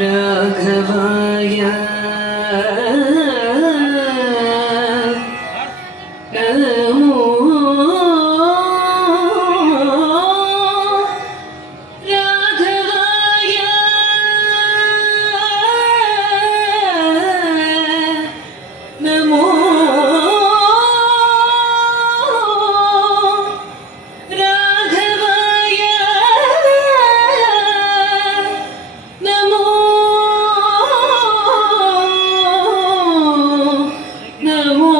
राघवाय नमो राघवाय नमो राघवाय नमो नमो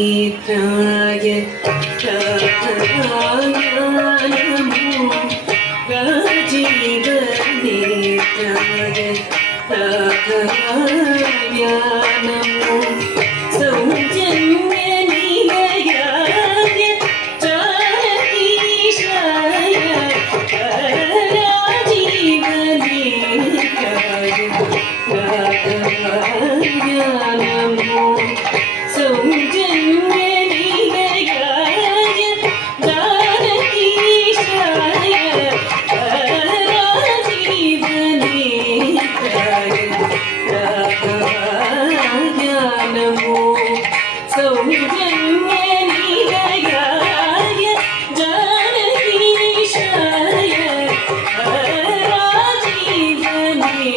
राजीवनेत्राय राघवाय नमो राजीवनेत्राय राघवाय नमो सौजन्यनिलयाय जानकीशाय राजीवनेत्राय राघवाय नमो सौजन्यनिलयाय जानकीशाय राजीवनेत्राय राघवाय नमो सौजन्यनिलयाय जानकीशाय राजीवनेत्राय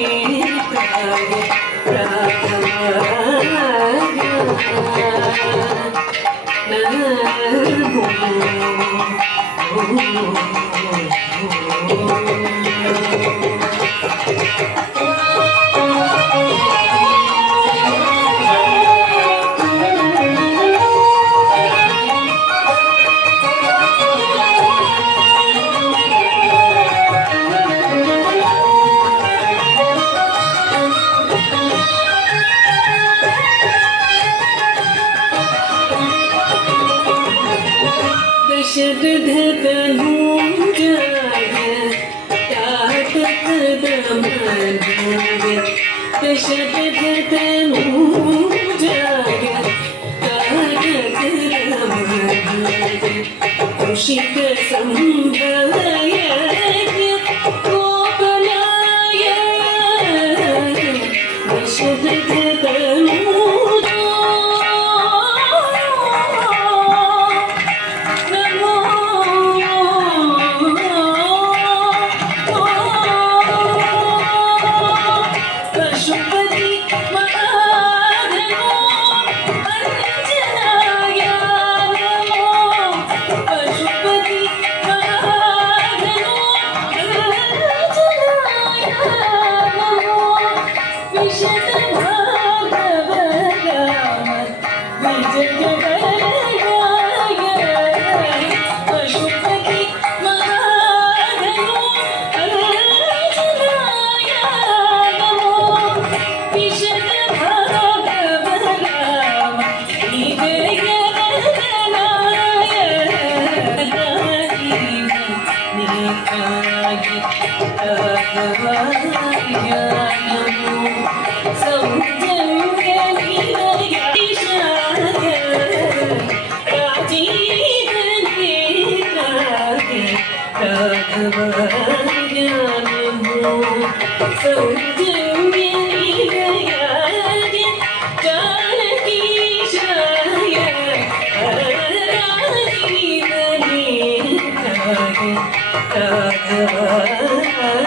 दशरथतनूजाय तातकदमनाय दशरथतनूजाय तातकदमनाय कुशिकसम्भवाय गोपलाय दशरथतनूजाय पशुपति महाधनो अंजनाय नमो पशुपति महाधनो अंजनाय नमो विशद भागव राम विजय पशुपति महाधनो अंजनाय नमो विशद भागव राम विजय राघवाय नमो सौजन्यनिलयाय राजीवनेत्राय राघवाय नमो सौजन्यनिलयाय जानकीशाय राजीवनेत्राय राघवाय